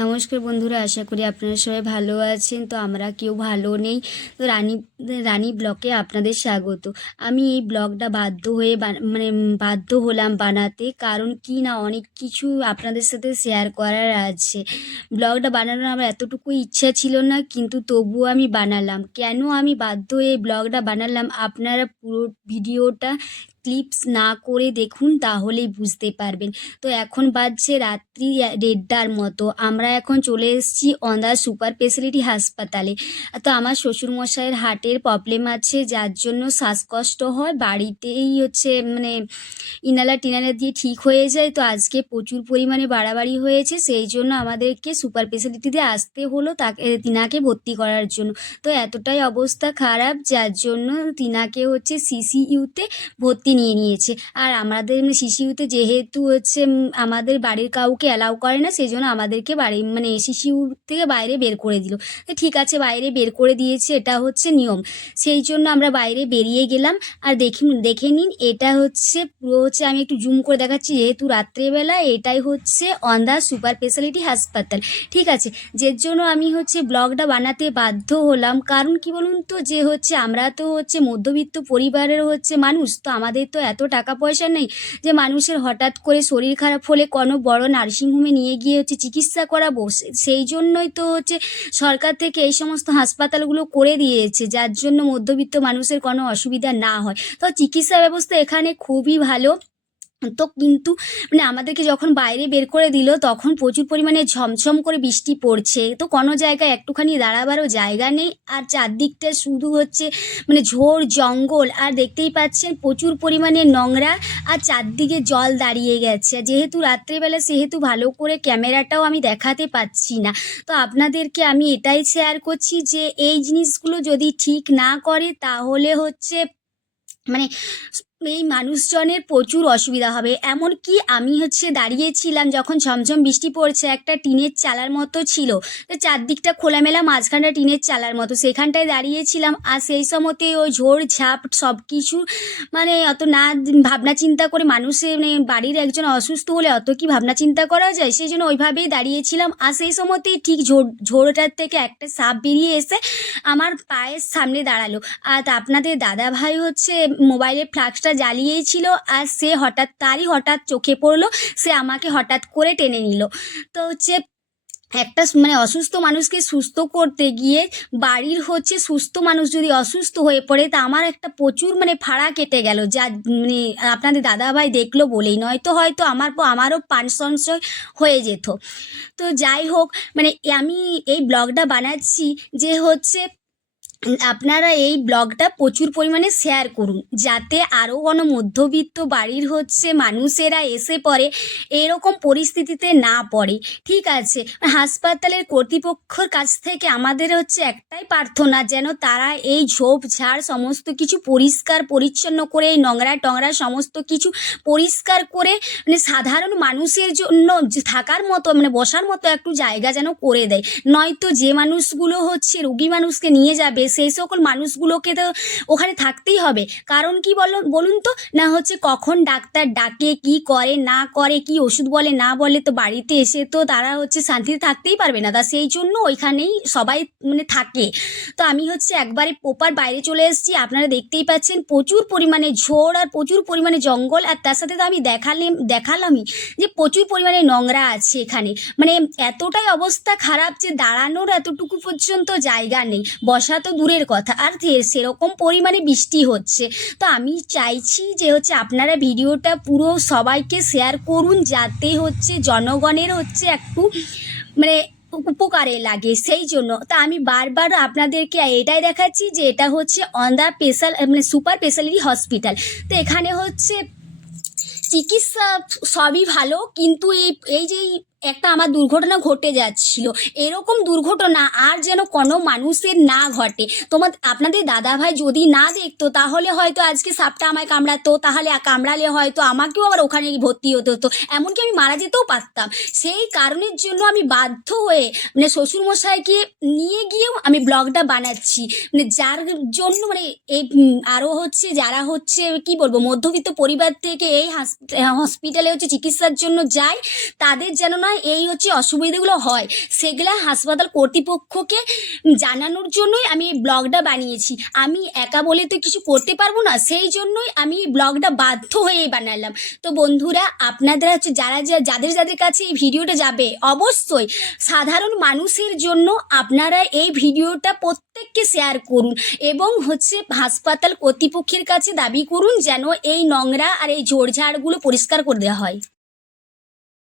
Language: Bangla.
নমস্কার বন্ধুরা, আশা করি আপনারা সবাই ভালো আছেন। তো আমরা কেউ ভালো নেই। তো রানী রানী ব্লকে আপনাদের স্বাগত। আমি এই ব্লগটা বাধ্য হয়ে মানে বাধ্য হলাম বানাতে। কারণ কি না, অনেক কিছু আপনাদের সাথে শেয়ার করার আছে। ব্লগটা বানানোর আমার এতটুকু ইচ্ছা ছিল না, কিন্তু তবুও আমি বানালাম। কেন আমি বাধ্য হয়ে ব্লগটা বানালাম? আপনারা পুরো ভিডিওটা ক্লিপস না করে দেখুন তাহলেই বুঝতে পারবেন। তো এখন বাজছে রাত্রি দেড়টার মতো। আমরা এখন চলে এসেছি অন্দা সুপার স্পেশালিটি হাসপাতালে। তো আমার শ্বশুরমশাইয়ের হার্টের প্রবলেম আছে, যার জন্য শ্বাসকষ্ট হয়। বাড়িতেই হচ্ছে মানে ইনালা টিনালা দিয়ে ঠিক হয়ে যায়। তো আজকে প্রচুর পরিমাণে বাড়াবাড়ি হয়েছে। সেই জন্য আমাদেরকে সুপার স্পেশালিটিতে আসতে হলো তাকে, তিনাকে ভর্তি করার জন্য। তো এতটাই অবস্থা খারাপ, যার জন্য তিনাকে হচ্ছে সিসিইউতে ভর্তি নিয়ে নিয়েছে। আর আমাদের শিশিউতে যেহেতু হচ্ছে আমাদের বাড়ির কাউকে অ্যালাউ করে না সেই জন্য আমাদেরকে বাড়ি মানে শিশিউ থেকে বাইরে বের করে দিল। ঠিক আছে, বাইরে বের করে দিয়েছে, এটা হচ্ছে নিয়ম। সেই জন্য আমরা বাইরে বেরিয়ে গেলাম। আর দেখি, দেখে নিন, এটা হচ্ছে পুরো হচ্ছে আমি একটু জুম করে দেখাচ্ছি, যেহেতু রাত্রেবেলা এটাই হচ্ছে অন দ্য সুপার স্পেশালিটি হাসপাতাল। ঠিক আছে যে জন্য আমি হচ্ছে ব্লগটা বানাতে বাধ্য হলাম। কারণ কি বলুন তো, যে হচ্ছে আমরা তো হচ্ছে মধ্যবিত্ত পরিবারের হচ্ছে মানুষ, তো আমাদের তো এত টাকা পয়সা নেই যে মানুষের হঠাৎ করে শরীর খারাপ হলে কোনো বড় নার্সিংহোমে নিয়ে গিয়ে হচ্ছে চিকিৎসা করাবো? সেই জন্যই তো হচ্ছে সরকার থেকে এই সমস্ত হাসপাতালগুলো করে দিয়েছে, যার জন্য মধ্যবিত্ত মানুষের কোনো অসুবিধা না হয়। তো চিকিৎসা ব্যবস্থা এখানে খুবই ভালো। তো কিন্তু মানে আমাদেরকে যখন বাইরে বের করে দিল, তখন প্রচুর পরিমাণে ঝমঝম করে বৃষ্টি পড়ছে। তো কোনো জায়গায় একটুখানি দাঁড়াবারও জায়গা নেই। আর চারদিকটা শুধু হচ্ছে মানে ঝোড় জঙ্গল, আর দেখতেই পাচ্ছেন প্রচুর পরিমাণে নোংরা আর চারদিকে জল দাঁড়িয়ে গেছে। যেহেতু রাত্রেবেলা সেহেতু ভালো করে ক্যামেরাটাও আমি দেখাতে পাচ্ছি না। তো আপনাদেরকে আমি এটাই শেয়ার করছি যে, এই জিনিসগুলো যদি ঠিক না করে, তাহলে হচ্ছে মানে এই মানুষজনের প্রচুর অসুবিধা হবে। এমন কি আমি হচ্ছে দাঁড়িয়েছিলাম যখন ঝমঝম বৃষ্টি পড়ছে, একটা টিনের চালার মতো ছিল। চারদিকটা খোলামেলা, মাঝখানটা টিনের চালার মতো। সেখানটায় দাঁড়িয়েছিলাম আর সেই সময়তে ওই ঝোড়, ঝাপ সব কিছু মানে অত না ভাবনা চিন্তা করে মানুষের মানে বাড়ির একজন অসুস্থ হলে অত কি ভাবনা চিন্তা করা যায়? সেই জন্য ওইভাবেই দাঁড়িয়েছিলাম। আর সেই সময়তেই ঠিক ঝোড়, ঝোড়টার থেকে একটা সাপ বেরিয়ে এসে আমার পায়ের সামনে দাঁড়াল। আর আপনাদের দাদা ভাই হচ্ছে মোবাইলের ফ্লাক্সটা জ্বালিয়েই ছিল আর সে হঠাৎ, তারই হঠাৎ চোখে পড়ল। সে আমাকে হঠাৎ করে টেনে নিল। তো হচ্ছে একটা মানে অসুস্থ মানুষকে সুস্থ করতে গিয়ে বাড়ির হচ্ছে সুস্থ মানুষ যদি অসুস্থ হয়ে পড়ে, তা আমার একটা প্রচুর মানে ভাড়া কেটে গেল। যা মানে আপনাদের দাদাভাই দেখল বলেই, নয়তো হয়তো আমার আমারও পান সঞ্চয় হয়ে যেত। তো যাই হোক মানে আমি এই ব্লগটা বানাচ্ছি যে হচ্ছে আপনারা এই ব্লগটা প্রচুর পরিমাণে শেয়ার করুন, যাতে আরও কোনো মধ্যবিত্ত বাড়ির হচ্ছে মানুষেরা এসে পড়ে, এরকম পরিস্থিতিতে না পড়ে। ঠিক আছে, হাসপাতালের কর্তৃপক্ষর কাছ থেকে আমাদের হচ্ছে একটাই প্রার্থনা, যেন তারা এই ঝোপঝাড় সমস্ত কিছু পরিষ্কার, পরিচ্ছন্ন করে, এই নোংরা টংরা সমস্ত কিছু পরিষ্কার করে মানে সাধারণ মানুষের জন্য থাকার মতো মানে বসার মতো একটু জায়গা যেন করে দেয়। নয়তো যে মানুষগুলো হচ্ছে রুগী মানুষকে নিয়ে যাবে সেই সকল মানুষগুলোকে তো ওখানে থাকতেই হবে। কারণ কি বলো, বলুন তো? না হচ্ছে কখন ডাক্তার ডাকে, কি করে, না করে, কি ওষুধ বলে, না বলে তো বাড়িতে এসে তো তারা হচ্ছে শান্তিতে থাকতেই পারবে না। তা সেই জন্য ওইখানেই সবাই মানে থাকে। তো আমি হচ্ছে একবারে পোপার বাইরে চলে এসেছি। আপনারা দেখতেই পাচ্ছেন প্রচুর পরিমাণে ঝোড় আর প্রচুর পরিমাণে জঙ্গল। আর তার সাথে তো আমি দেখালে, দেখালামই যে প্রচুর পরিমাণে নোংরা আছে এখানে। মানে এতটাই অবস্থা খারাপ যে দাঁড়ানোর এতটুকু পর্যন্ত জায়গা নেই। বসা তো দূরের কথা। আর সেরকম পরিমাণে বৃষ্টি হচ্ছে। তো আমি চাইছি যে হচ্ছে আপনারা ভিডিওটা পুরো সবাইকে শেয়ার করুন, যাতে হচ্ছে জনগণের হচ্ছে একটু মানে উপকারে লাগে সেই জন্য। তা আমি বারবার আপনাদেরকে এটাই দেখাচ্ছি যে এটা হচ্ছে অন দ্য স্পেশাল মানে সুপার স্পেশালিটি হসপিটাল তো এখানে হচ্ছে চিকিৎসা সবই ভালো, কিন্তু এই এই যে একটা আমার দুর্ঘটনা ঘটে যাচ্ছিল। এরকম দুর্ঘটনা আর যেন কোনো মানুষের না ঘটে। তোমার আপনাদের দাদা ভাই যদি না দেখতো, তাহলে হয়তো আজকে সাপটা আমায় কামড়াতো, তাহলে কামড়ালে হয়তো আমাকেও আবার ওখানে ভর্তি হতে হতো। এমনকি আমি মারা যেতেও পারতাম। সেই কারণের জন্য আমি বাধ্য হয়ে মানে শ্বশুরমশাইকে নিয়ে আমি ব্লগটা বানাচ্ছি। মানে যার জন্য মানে এই আরও হচ্ছে যারা হচ্ছে কি বলব, মধ্যবিত্ত পরিবার থেকে এই হাস- হসপিটালে হচ্ছে চিকিৎসার জন্য যায়, তাদের যেন না এই হচ্ছে অসুবিধাগুলো হয়। সেগুলা হাসপাতাল কর্তৃপক্ষকে জানানোর জন্যই আমি এই ব্লগটা বানিয়েছি। আমি একা বলে তো কিছু করতে পারব না, সেই জন্যই আমি ব্লগটা বাধ্য হয়েই বানালাম। তো বন্ধুরা, আপনাদের হচ্ছে যারা যা- যাদের যাদের কাছে এই ভিডিওটা যাবে, অবশ্যই সাধারণ মানুষের জন্য আপনারা এই ভিডিওটা প্রত্যেককে শেয়ার করুন এবং হচ্ছে হাসপাতাল কর্তৃপক্ষের কাছে দাবি করুন যেন এই নোংরা আর এই ঝোড়ঝাড়গুলো পরিষ্কার করে দেওয়া হয়।